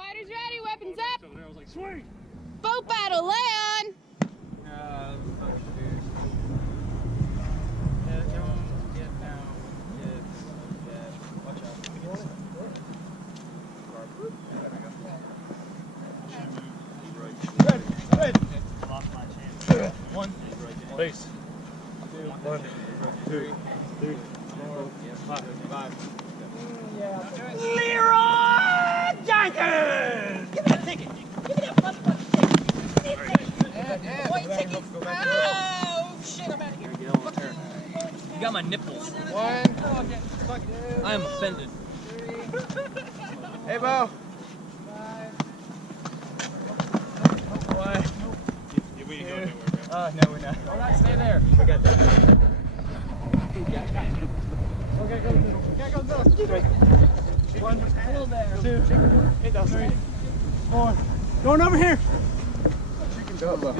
Fighters ready, weapons up. Over there, I was like, swing! Boat battle, lay on. Watch out. Ready. Lost my chance. One. Base. 1, 2, 3, 4, 5. Leroy Jenkins! Give me that ticket. Give me that motherfucking ticket. White ticket. Oh, shit, I'm out of here. You got my nipples. 1. I am offended. 3. Hey, Bo. 5. What? We ain't going nowhere, man. Oh, no, we're not. All right, stay there. We got that. Okay, go to the middle. Okay, go to the middle. 1, 2, 3, 4. Going over here. Go, Bo.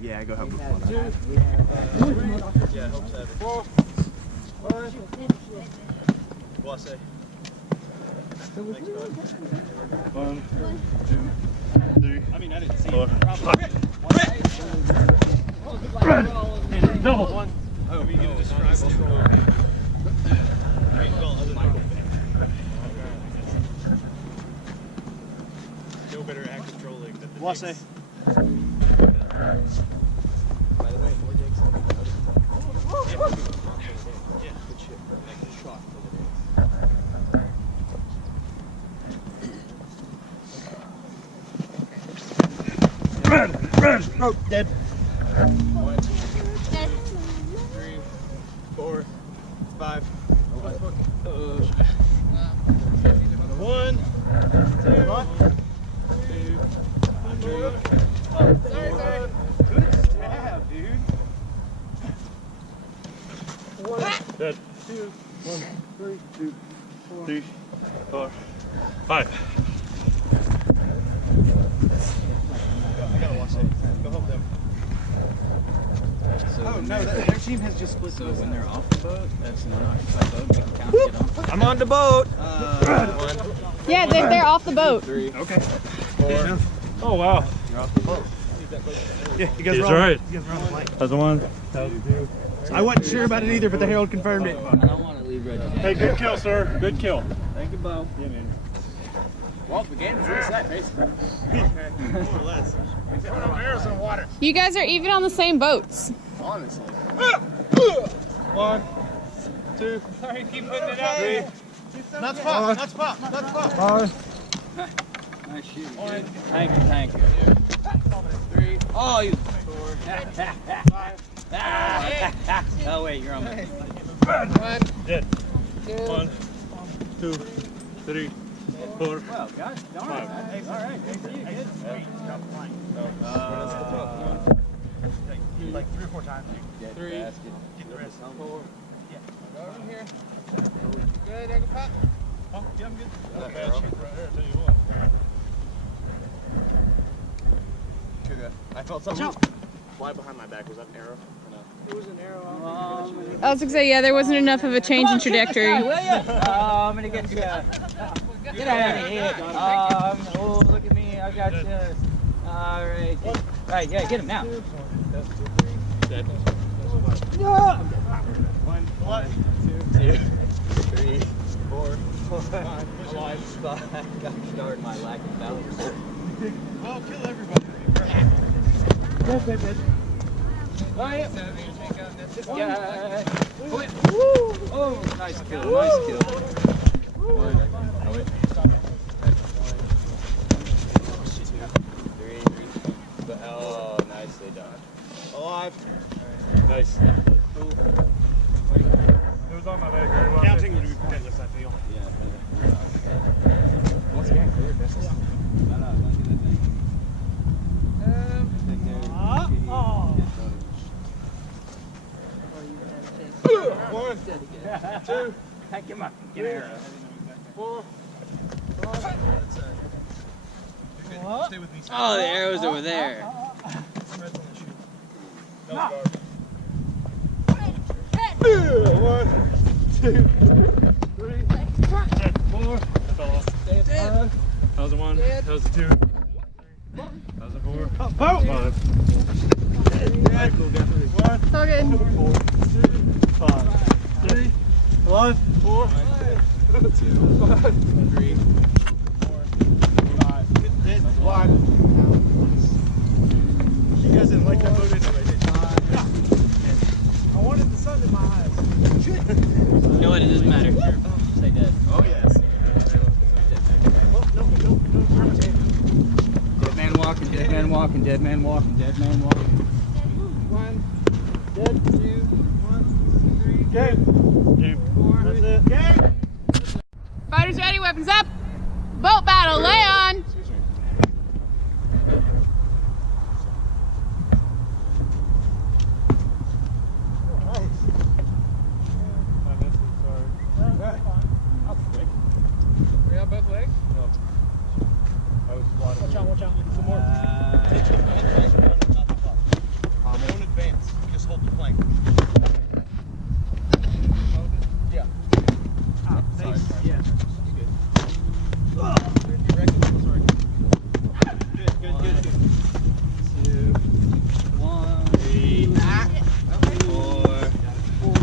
Yeah, go help him. 2, 3, Yeah, help 7. 4, 5. Well, I say. 1, 2, 3. I mean, I didn't see 4, 5. Double. 1. Oh, we gonna describe what's going on. Well, other than no better at controlling than the Well, I say. By the way, more digs. Yeah, good shit. Like a shot for the day. Red! Oh, dead. 1, 2, 3, 4, 5. 1, 2, 3. Sorry. Good stab, dude. Dead. 2, 1, 3, 4, 5. I gotta watch that. Go help them. Oh, no, their team has just split. So when they're off the boat, that's an unoccupied boat. You can count and get on. I'm on the boat. 1, Yeah, they're off the boat. 3, Okay. 4. Oh wow. You're off the boat. Yeah, you guys He's are right. You guys are on the plane. That's the one. I wasn't sure about it either, but the Herald confirmed it. I don't want to leave Reggie. Hey, good kill, sir. Good kill. Thank you, Bo. Yeah, man. Well, the game's reset, basically. More or less. You guys are even on the same boats. Honestly. 1, 2, Sorry, keep putting it out 3. Nuts pop. Nuts pop. 5. Nice shoot. Thank you. 3. Oh, you. 4. 5. Oh, wait, you're on my. 1. Dead. 2. 1, 2, 3, 4. Well, gosh darn it. All right, good for you. Good. Like 3 or 4 times. 3. Get the rest. 4. Yeah. Go over here. Good, I can pop. Oh, yeah, I'm good. That Bad arrow? shit right there, I tell you what. I felt something fly behind my back. Was that an arrow? No. It was an arrow. I was gonna say, yeah, there wasn't enough of a change in trajectory. Will you? I'm gonna get you. Get out of here. Oh, look at me. I got you. All right. Right, yeah, get him now. 1, 2, 3, 4, 5. Got started my lack of balance. Well, kill everybody. Oh, yeah. This guy. Oh, nice kill. Nice kill. 1. Oh, wait. 3. Oh, nicely done. Alive. Nice. Cool. It was on my back very well. Counting would be pointless, I feel. Once again, clear distance. No, don't do that thing. One, 2. Thank you, Mark. Get an arrow. 4. 5. Stay with me. Oh, the arrow's over there. Threads on the shoe. No guard. 1, 2, 3. 1,001. 1,002. 1,004. Boat! 5. It's all good. 4. 5. 3. 1. 4. 2. 3. 4. 5. 1. You guys didn't like that boat anyway, did you? I wanted the sun in my eyes. You know what? It doesn't matter. Stay dead. Oh, yes. Dead man walking, dead man walking, dead man walking, dead man walking. 1. Dead. 2. 1. 3. Game. Game. 4. That's it. Game. Fighters ready, weapons up. Boat battle, lay on. Watch out. Some more. Don't advance. Just hold the plank. Yeah. Sorry. Yeah. Good. 2, 1, 3, 4.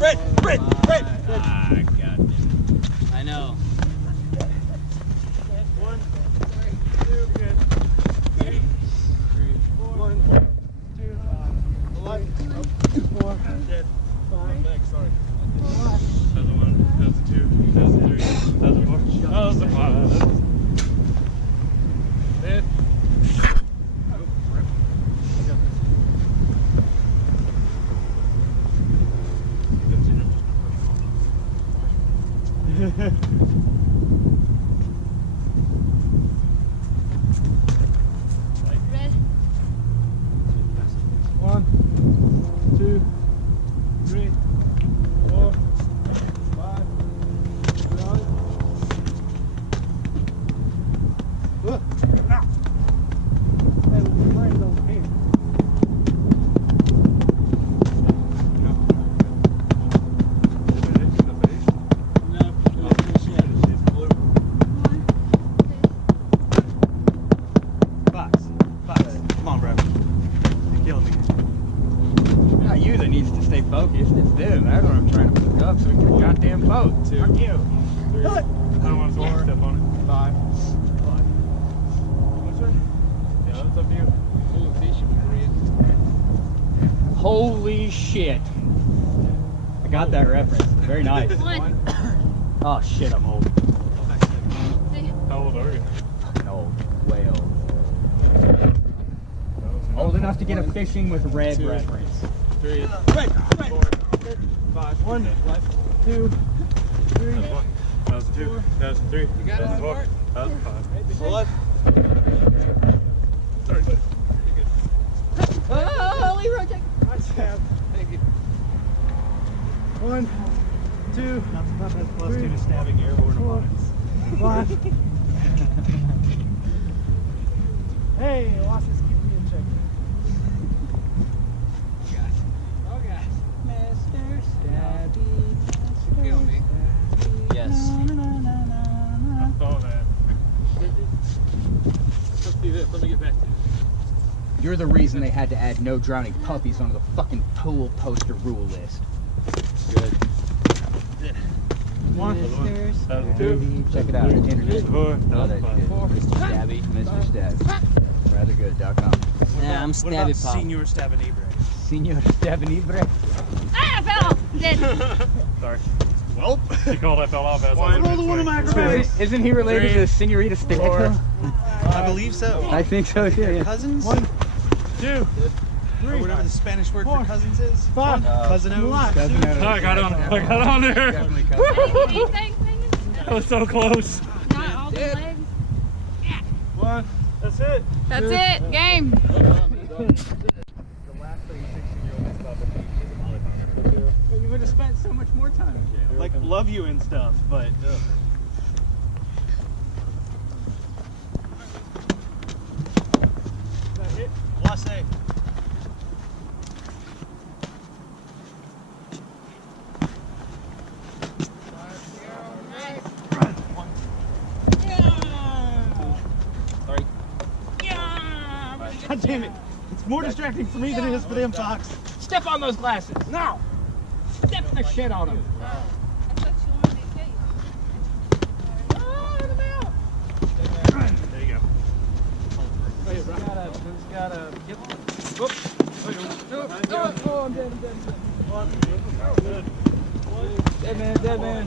Red. Ah, God. I know. 1. 2. Good. 3. 1. 2. 11. 4. Dead. 5. Next. Sorry. 1,001. 1,002. 1,003. 1,004. 1,005. Dead. Red. 1, 2, 3, 4, 5, 9. Look. Now. Hey, we're right over here. Come on, bro. You're killing me. Not you that needs to stay focused. It's them. That's what I'm trying to pick up so we can goddamn boat. 2. Fuck you. 3. I don't want to step on it. 5. What's right? Yeah, that's up to you. Holy shit. I got that reference. Very nice. 1. Oh shit, I'm old. How old are you? Fucking old. Way old. Old enough to get a fishing with red reference. 3. 4. 5. 1, 2, 3. 1,002. 1,003. You got it, 1,004. 1,005. 11. Sorry, bud. Oh, Leroy, take. I stab. Thank you. 1, 2, Not that's plus 2 to stabbing airborne 4, opponents. 5. Hey, Wasis, keep me in check. Oh, gosh. Mr. Stabby. Kill me. Yes. I saw that. Let's do this. Let me get back to you. You're the reason they had to add no drowning puppies onto the fucking pool poster rule list. Good. 1, 1,002. Check it out on the internet. 4. Oh, that's good. Mr. Stabby. Mr. Stabby. Rather good.com. Yeah, I'm what about Senior Stabanibre? Senor Stabanibre. Ah, I fell off. Dead. Sorry. Well. He called I fell off as Roll the one of my acrobatics. Isn't he related to Senorita Stiletto? I believe so. I think so too. Yeah. Cousins? 1, 2, Or 3, whatever the Spanish word 4, for cousins is. 5. Cousinos. I got on there. Definitely Anything? That was so close. Not all the legs. 1. That's it. That's it. Game. The last thing 16-year-old stuff would be But you would have spent so much more time in jail. Like, love you and stuff, but. Wasse. God damn it. It's more distracting for me than it is for them, Fox. Step on those glasses. Now. Step the shit on them. There you go. Oh, I'm dead, Dead man.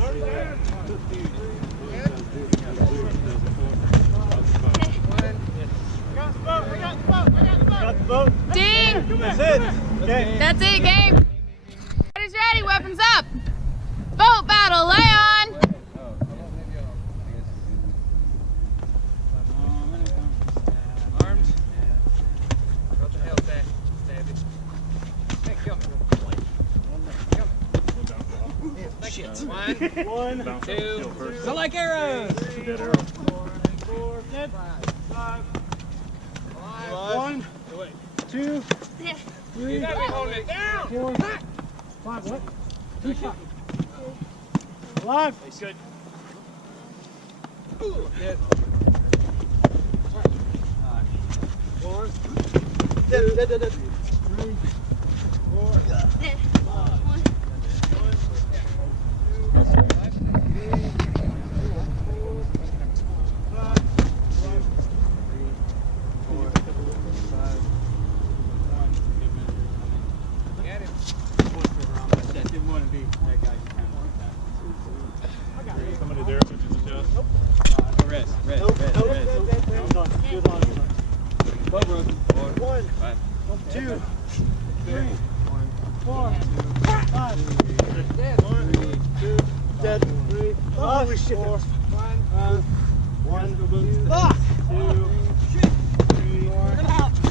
Ding! That's it. Okay. That's it, game. Everybody's ready, weapons up. Boat battle, lay on. Armed. What the hell, Dad? Hey, come. Shit. One, two. So like arrows. Dead arrow. 4, 5. 1, 2, 3, You gotta be holding it down. 4, 5. What? 2 shots. Alive. Good. Dead. 4, dead. 3, 4, Somebody there pushing the chest. Rest. Boat broken. 1, 2, 3, 4, 5. Dead. 1, 2, dead. 3, holy shit. 4, 1, 2, ah! 2, 3, 4,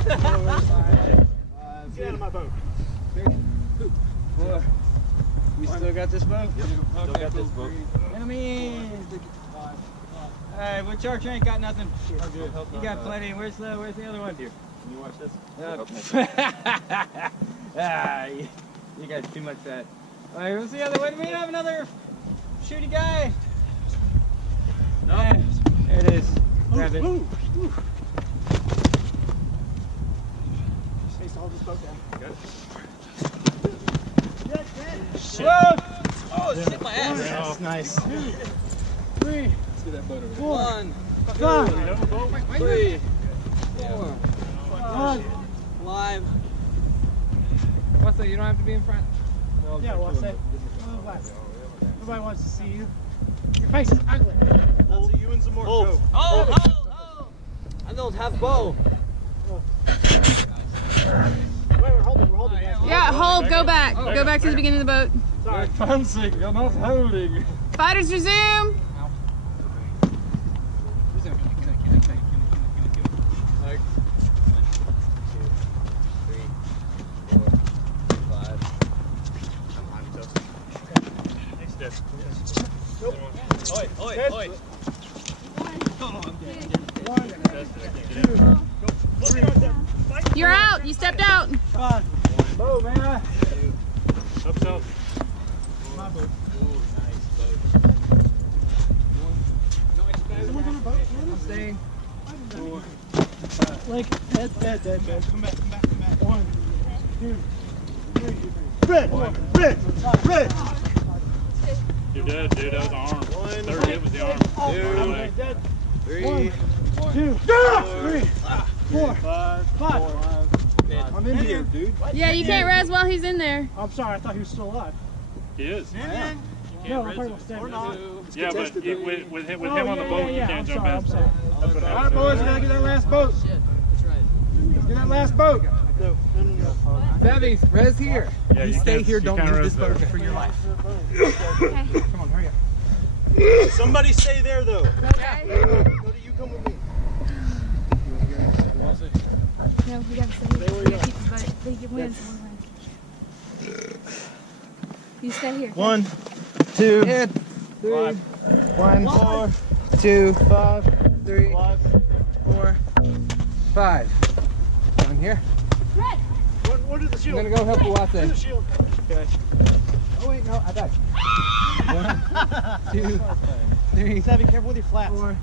5. Get out of my boat. 4. We still got this boat? Still got this boat. Enemy! Alright, well, Charger ain't got nothing. You got plenty. Where's the other one, dear? Can you watch this? You got too much fat. Alright, where's the other one? We don't have another shooty guy. No. Yeah, there it is. Grab it. Chase all this boat down. Good. Whoa! Oh, shit, my ass. That's nice. 2, 3, Let's get that boat over 4, 1, 5. 3, 4, 1. 5. What's that? You don't have to be in front. Yeah, well, say. Nobody wants to see you. Your face is ugly. I'll see you in some more. Hold. Oh! I don't have bow. Wait, we're holding. Yeah, hold, go back. Go back to the beginning of the boat. Sorry. Fancy, you're not holding. Fighters resume. Oi. You're out. You stepped out. 5. Oh, man. Up south. My boat. Ooh, nice boat. Someone's on a boat. I'm staying. 4, 5. Like, dead. Come back. 1, 2, 3. Red. You're dead, dude. That was the arm. Third hit was the arm. Oh, dead. 3, 1, 2, 3, 4, 5. I'm in here, dude. Yeah, you can't res while he's in there. I'm sorry, I thought he was still alive. He is. No, I'm talking about standing. Yeah, but with him on the boat, you can't jump in. I'm sorry. That's what All right, happens. boys, we gotta get that last boat. Get that last boat. No. Savvy's, res here. Yeah, You you stay can't- here, you don't can't use res this boat there. for your life. Come on, hurry up. Somebody stay there, though. Okay. Cody, you come with me. No, we gotta stay here. We gotta keep the boat. They get wind. You stay here. 1, 2, Hit. 3, 1, 4, 2, 5, 3, 4. 5. Down here. What is the I'm shield? gonna go help you out Where's there. the shield? Okay. Oh wait, no, I died. 1, 2, 3, Savvy, careful with your flats. 4,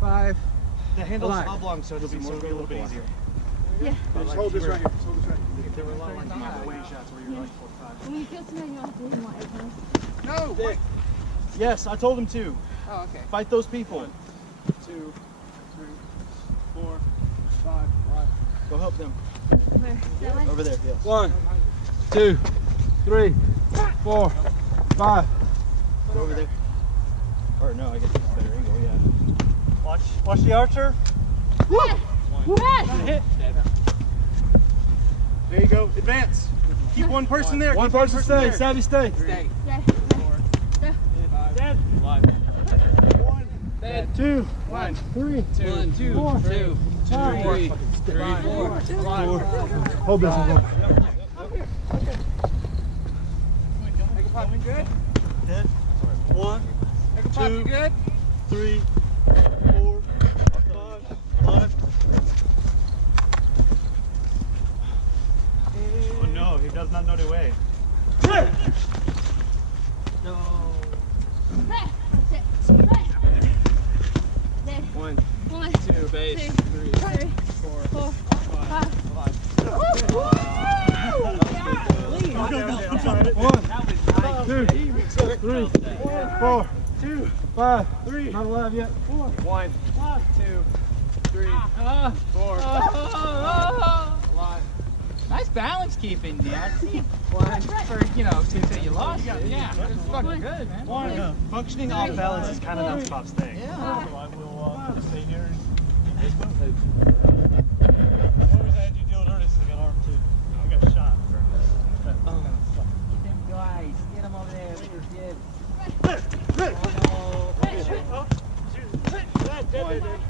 5. The handle's Alive. oblong, so it'll be a little bit easier. Yeah. Just hold this right here. Just hold this right here. There were a lot of like away shots where you were like 4 or 5. When you feel tonight, you'll have to hit him like 8 times. No, wait. Yes, I told him to. Oh, okay. Fight those people. 1, 2, 3, 4, 5. Right. Go help them. Where? That way? Over there, yes. 1, 2, 3, 4, 5. Go over there. Or no, I guess it's a better angle, yeah. Watch the archer. Yes! Hit. There you go. Advance. Keep one person there. One Keep person stay. there. Savvy stay. Stay. Yeah. Dead. 1, 2, 1, 3, 1, 2, 4, 2, 5. 3, 4, 5. Hold this one. Make a pop, you good? Dead. 1, Make a pop, you good? 3, 4, 5. Oh no, he does not know the way. No. That's it. There. 1, 1, 2, 3, 3, 4, 5. One, 2, 3, 4, 2, 5, 3. Not alive yet. 1, 2, 3, 4, 5. Nice balance keeping, Nancy. For, you know, to say you lost it. Yeah, it's fucking good, man. Functioning off balance is kind of not Pop's thing. Yeah. So I will stay here and keep this one. The always I had you deal with Ernest, I got armed too. I got shot. Get them guys. Get them over there.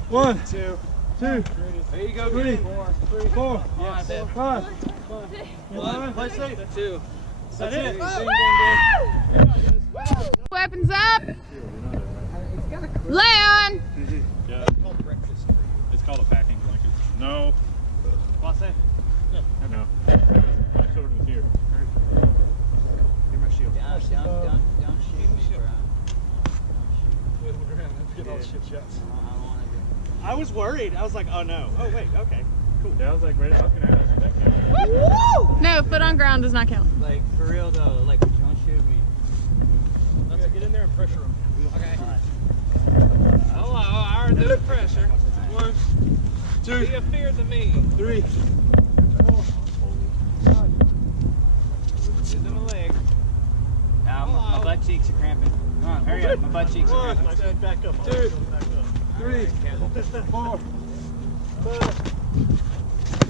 One, 2, 2, there you go. 3, 4, Yes. 5. 1, Play safe. 2. That's it. Weapons up. Lay on. Yeah. It's called a packing blanket. No. Well, say. No. No. I covered with here. Here's my shield. Don't shoot me, bro. Get all the shit shots. I don't want to do. I was worried. I was like, oh no. Oh wait, okay. Cool. Yeah, I was like, right, I was gonna ask you that count. No, foot on ground does not count. Like, for real though, like, don't shoot me. Let's get in there and pressure him. Okay. Hello, I already do the pressure. 1, 2, Be a fear to me. 3. Give them a leg. Nah, my butt cheeks are cramping. Come on, hurry up. My butt cheeks are cramping. I said back up. 2, 3, 4, 5.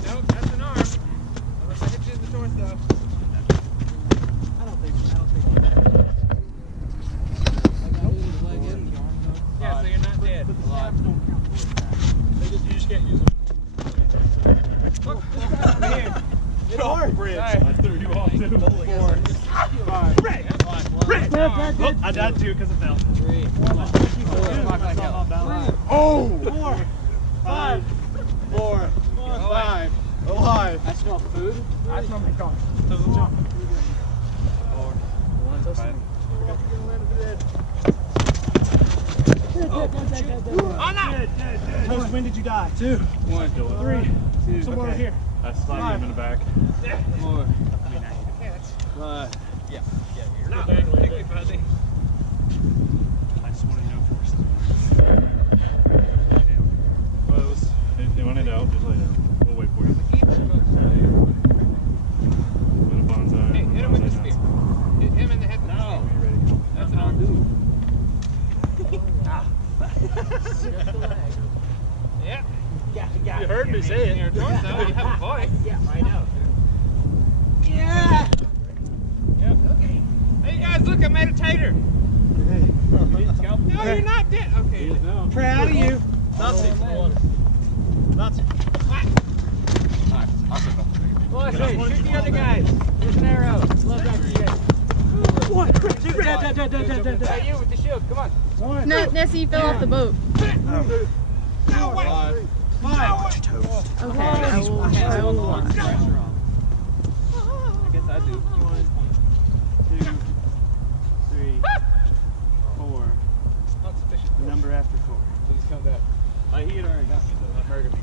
Nope, that's an arm. Unless I hit you in the torso. I don't think so. Yeah, so you're not dead. You just can't use them. Look, over here. Get off the bridge. Sorry. I threw you off too. 4, 5. Oh, I died too because it fell. 3, 4, Oh! 4, 5, 4, 5. Alive. I smell food. I smell my car. Toast, when did you die? 2, 1, 3, somewhere over here. I slapped him in the back. 4, 5. No, thank you, buddy. I just want to know first. Close. They want it out, just lay down. We'll wait for you. With a bonsai. Hey, hit him with the spear. Hit him in the head with the spear. You ready? That's an arm. Yeah. You heard me say In your it. torso, you have a voice. Yeah, I know. Yeah. Yep. Okay. Hey, you guys, look, I made a tater. No, you're not dead. Okay. Proud of you. Nazi. Nazi. Well, hey, shoot the other guys. There's an arrow. Love that for you guys. Hey, you with the shield. Come on. No, Nessie, you fell off the boat. No, wait. Okay, I will. I guess I do. 1, 2, 3, 4. Not sufficient. The number after 4. Please come back. He had already got me though. I murdered me.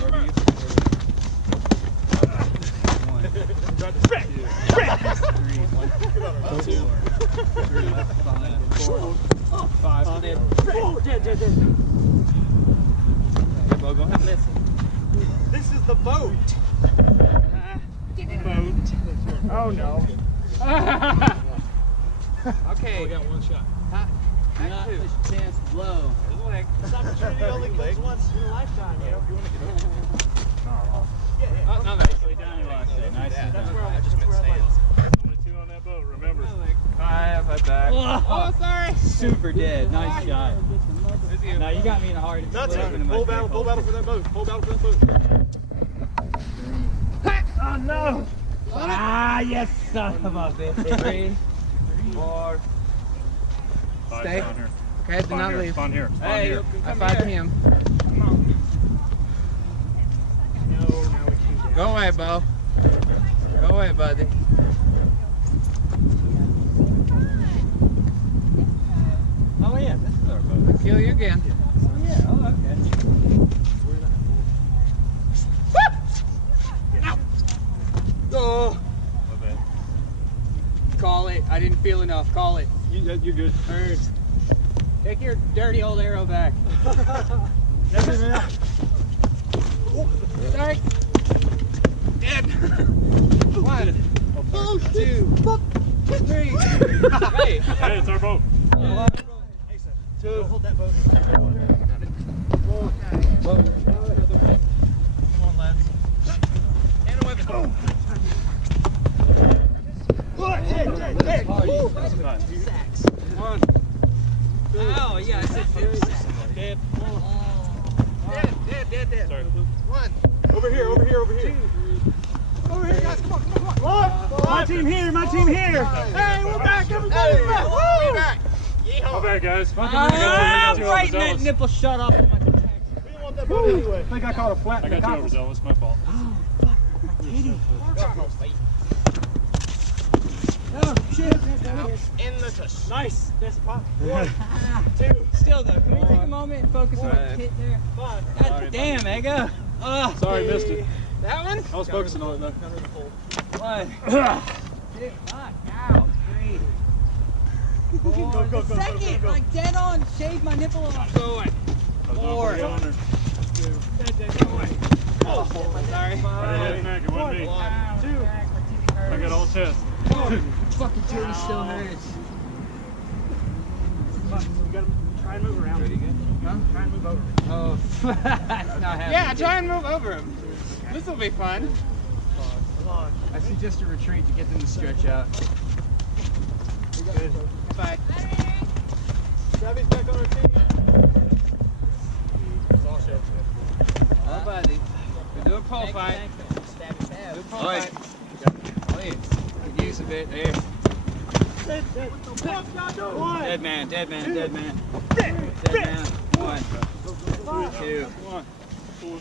Murder me. boat. Boat. Oh no. Okay. We got one shot. Not much chance to blow. This opportunity only comes once in a lifetime, you know. If you want to get on. Oh, no, nicely done. Nice and That's done. where I just meant stands. Only 2 on that boat, remember. I have my back. Oh, sorry. Super dead. Nice shot. No, you got me in a hard That's spot. it. Full battle for that boat. Full battle for that boat. Oh no! Ah, yes, son of a bitch. 3, 4. Stay. Spawn here. Okay, do not Spawn here. leave. Spawn here. Spawn Hey, here. I find him. Go away, Bo. Go away, buddy. Oh yeah, this is our boat. I'll kill you again. Oh yeah, oh okay. Oh. Call it. I didn't feel enough. Call it. You're good. Heard. Take your dirty old arrow back. Sorry. Dead. 1, 2, 3. Hey. Hey, it's our boat. 2. Hold that boat. Come on, lads. And a weapon. Sacks. 1. Oh, yeah, I said 2 sacks. Dead. Dead. Sorry. 1. Over here. Over here, guys. Come on. My team here. My team here. Hey, we're back. Everybody, we're back. We're back. My bad, guys. Right in that nipple shut off. We didn't want that boat anyway. I think I caught a flat. I got too overzealous. My fault. Oh, shit. In the tush. Nice. That's a pop. 1, 2. Still though, can we take a moment and focus on the hit there? 5. God damn, Ego. Sorry, missed it. That one? I was focusing on it though. 1, 2, knock out, 3, 4. Go. Second, like dead on, shaved my nipple off. Go away. I was over the owner. Sorry. It wasn't me. I got all chest. Fucking titty still hurts. You gotta try and move around. Huh? Try and move over. Oh, that's not happening. Yeah, try and move over him. This will be fun. I suggest a retreat to get them to stretch out. Bye. Gabby's back on her team. Oh, buddy. We're doing pole fight. Do a pole Alright. fight. Please. Could use a bit there. Dead man. 1, 2,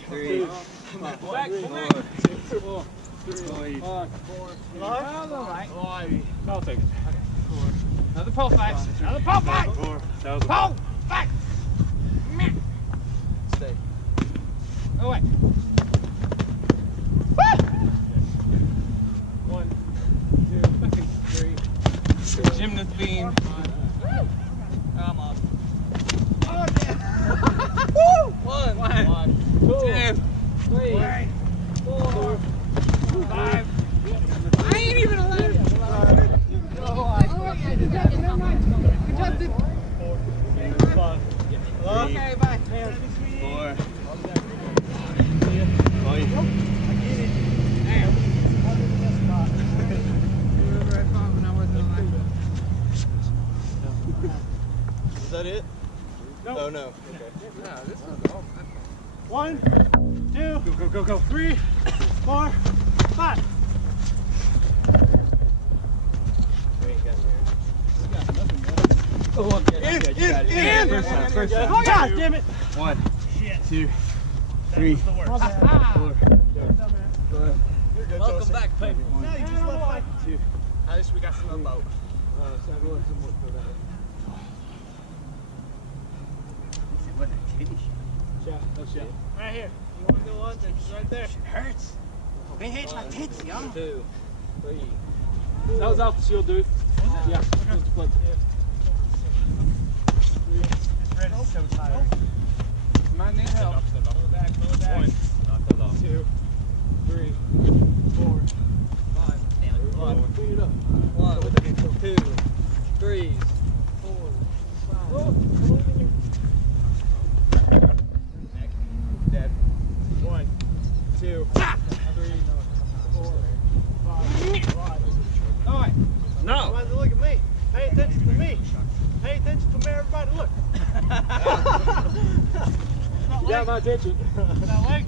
3, 4, 5. I'll take it. Another pole fight. Another pole fight. 4. That was a Pole fight. Stay. Go away. 1, 2, 3. Gymnast beam. I'm up. 1, 2, 3, 4, 5. I ain't even allowed. Okay, bye. 4. Is that it? No. Oh, no. Okay. 1, 2, go. 3, 4, 5. Oh, I'm good. You got it. First time. Oh, God damn it. 1, 2, 3, 4. Welcome back, baby. No, you just left like 2. At least we got some of the boat. Right here. You want to go on? It's right there. Hurts. It hits my tits, y'all. 2, 3. That was off the shield, dude. Yeah. Red is so tired. Might need help. Pull it back. 1, 2, 2, 3, 4, 5, 9. No. Everybody look at me. Pay attention to me. Pay attention to me, everybody. Look. You got my attention. That leg?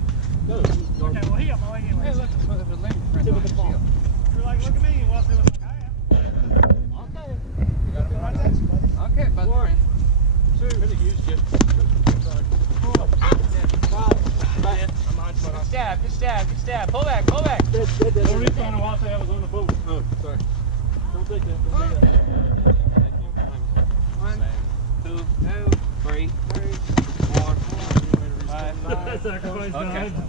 No. Okay, well, he got my leg anyway. Hey, look, the leg print Tip on of the his palm. shield. You're like, look at me. You want to see what's like I am. Right next, buddy. Okay, but 1, 2, I think you used it. Sorry. 4, 5, good stab, good stab, good stab. Pull back, pull back. The only reason I say I was on the boat. Oh, sorry. Don't take that. Don't take that. 1, 2, 3, 4, 5. Sacrifice Okay. time.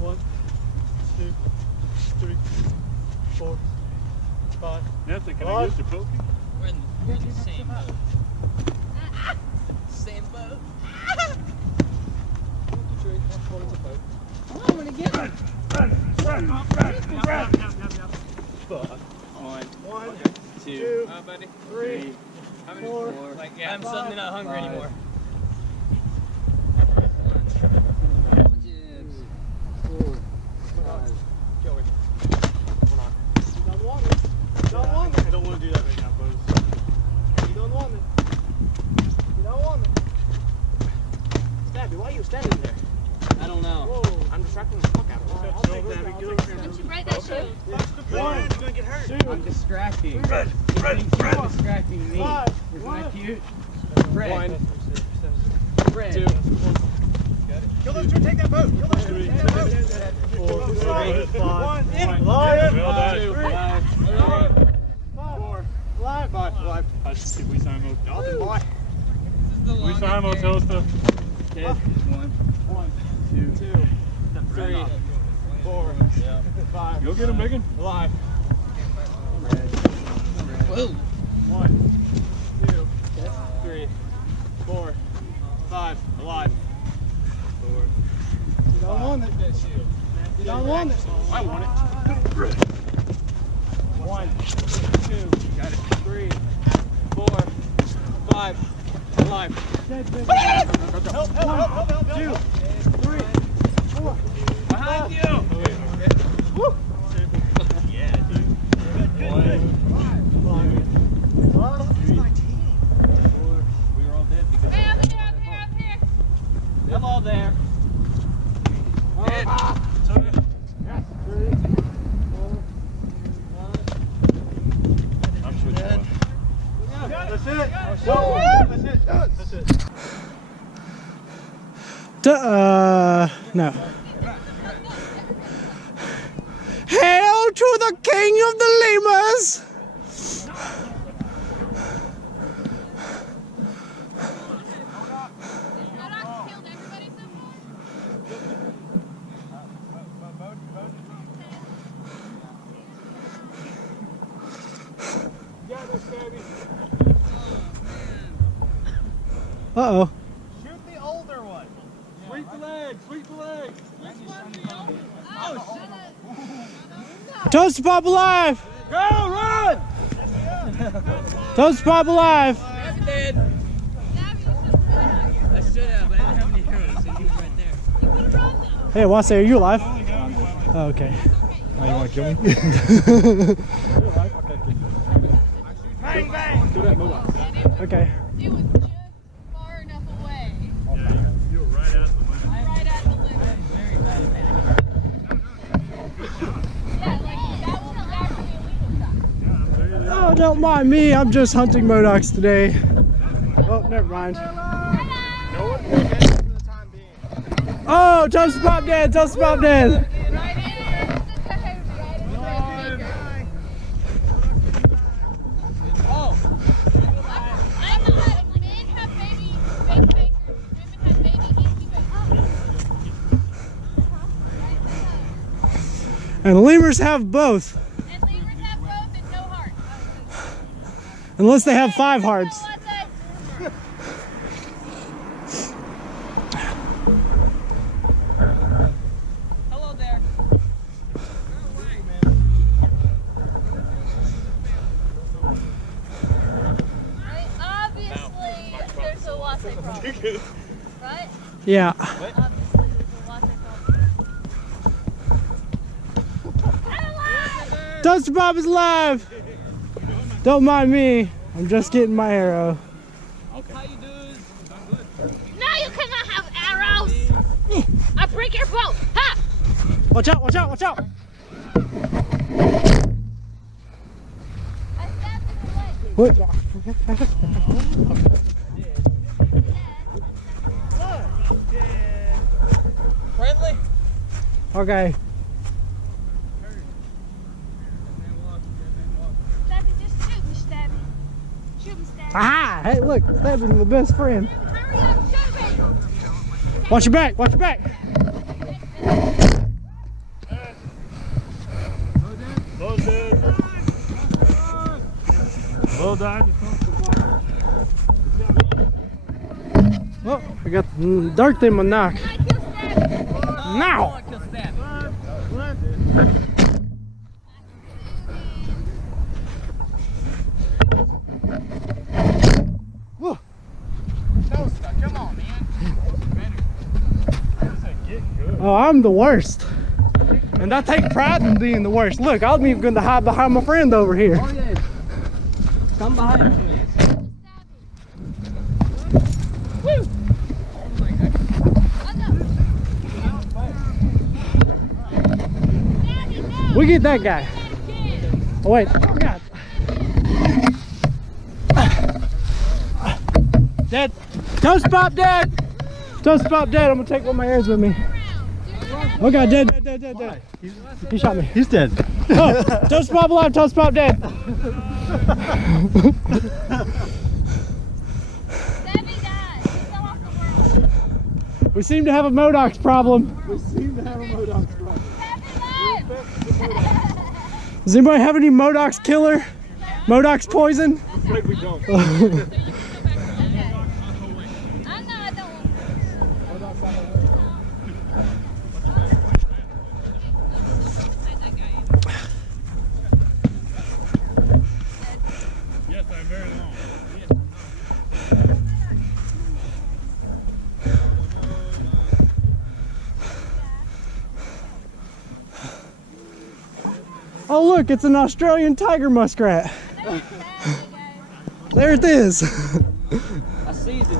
1, 2, 3, 4, 5. Nancy, can I What? use your pokey? We're in the same boat. Same boat. I'm gonna get it. One, 2, 2, buddy. 3, 4. Like, yeah, I'm suddenly not hungry anymore. Joey. You don't want it. You don't want it. I don't want to do that right now, Buzz. You don't want it. You don't want it. Stabby, why are you standing there? I don't know. Whoa, I'm distracting the fuck out of you. I'll take that. Get over here. Don't you break that shield? Touch the floor. You're gonna get hurt. I'm distracting. Red, You're distracting me. 5, Isn't that 1, cute? Fred. 1, Fred. 2, Kill those two, take that boat. Kill those two, take that boat. 4, 1, in. Well Live. done. 4, live. 5. I should see we Simo. Dothan boy. We Simo toaster. 1, 2, 3, 4, 5. Go get him, Megan. Alive. Whoa. 1, 2, 3, 4, 5. Alive. 4. You don't want it. You don't want it. I want it. 1, 2, 3, 4, 5. Alive. Help. 2, 3, 4. Behind you. Woo. Yeah, dude. Good. Well, this is my team. We were all dead because Hey, I'm here. I'm all there. I'm switching one. That's it. That's it. No. Hail to the king of the lemurs! Modoc killed everybody so far? Uh-oh. Shoot the older one. Sweep the leg. Sweep the leg. Toast Pop alive! Go, run! Toast Pop alive! I did. I should have, but I didn't have any arrows, and he was right there. Hey, Wase, are you alive? Oh, okay. Now you want to kill me? Bang, bang. Okay. It was just far enough away. You were right at the limit. Right at the limit. Yeah, like that one was actually a legal shot. Oh, don't mind me. I'm just hunting Modocs today. Oh, never mind. No one will get it for the time being. Oh, Toast Pop dead. Toast Pop dead. Right in the finger. Oh. I'm not. Men have baby fake bakers. Women have baby easy bakers. And lemurs have both. And lemurs have both and no heart. Unless they have 5 hearts. Hello there. Right? Obviously, there's a Wase problem. Right? Yeah. Obviously, there's a Wase problem. Toaster Bob is alive. Don't mind me. I'm just getting my arrow. How you doing? No, you cannot have arrows. I'll break your boat. Ha! Watch out, watch out, watch out. I stabbed him in the leg. What? Friendly? Okay. Stabby, just shoot me, Stabby. Shoot me, Stabby. Aha! Hey, look, Stabby's my best friend. Hurry up, shoot me. Watch your back, watch your back. Well done. Oh, I got dirt in my knock. I kill Stabby. Now! I kill Stabby. Whoa. Toaster, come on, man. Oh, I'm the worst. And I take pride in being the worst. Look, I'm even going to hide behind my friend over here. Oh, yeah. Come behind me. Oh, no. We get that guy. Oh, wait. Oh, God. Dead. Toast Pop dead. Toast Pop dead. I'm going to take one of my arrows with me. Oh, God. Dead, dead, dead, dead, dead. He shot me. He's dead. Oh, Toast Pop alive. Toast Pop dead. Stabby died. He fell off the world. We seem to have a Modox problem. We seem to have a Modox problem. Stabby died. Does anybody have any Modox killer? Modox poison? I'm afraid we don't. I know I don't want Yes, I'm very long. Oh look, it's an Australian tiger muskrat. There it is. I see it. I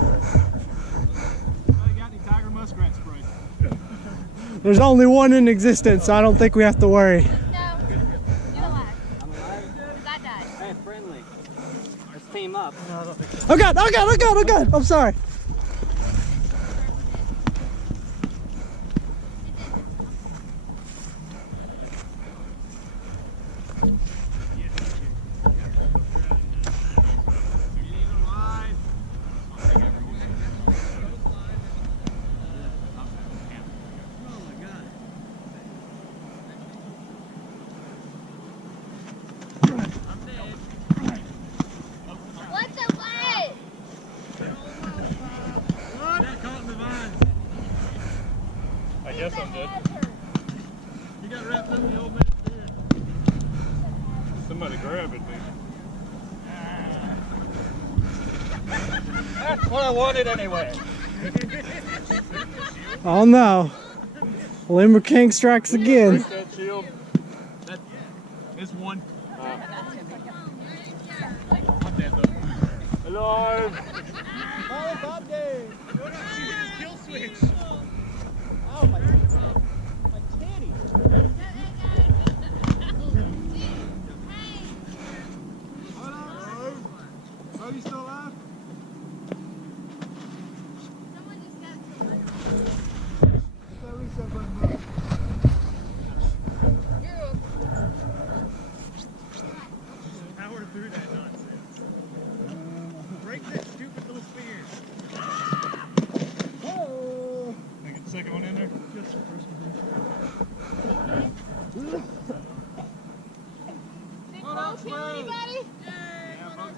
got any tiger muskrat spray? There's only one in existence, so I don't think we have to worry. No, you're alive. I'm alive. Because I died. Hey, friendly. Let's team up. Oh God, oh God, oh God, oh God, I'm sorry. What the what? Got caught in the vines. I guess I'm dead. You got wrapped up in the old man's beard. Somebody grabbed me. That's what I wanted anyway. Oh no. Limber King strikes again. That shield. It's one. I'm dead though. Hello. Oh, Bob Day. She hit his kill switch. Oh, my titty. Are you still alive? Someone just got killed. That reset button, bro. You're Power through that nonsense. Break that stupid little spear. Oh. Can I get the second one in there? Just the first one. Big Bo kill anybody? Yeah, both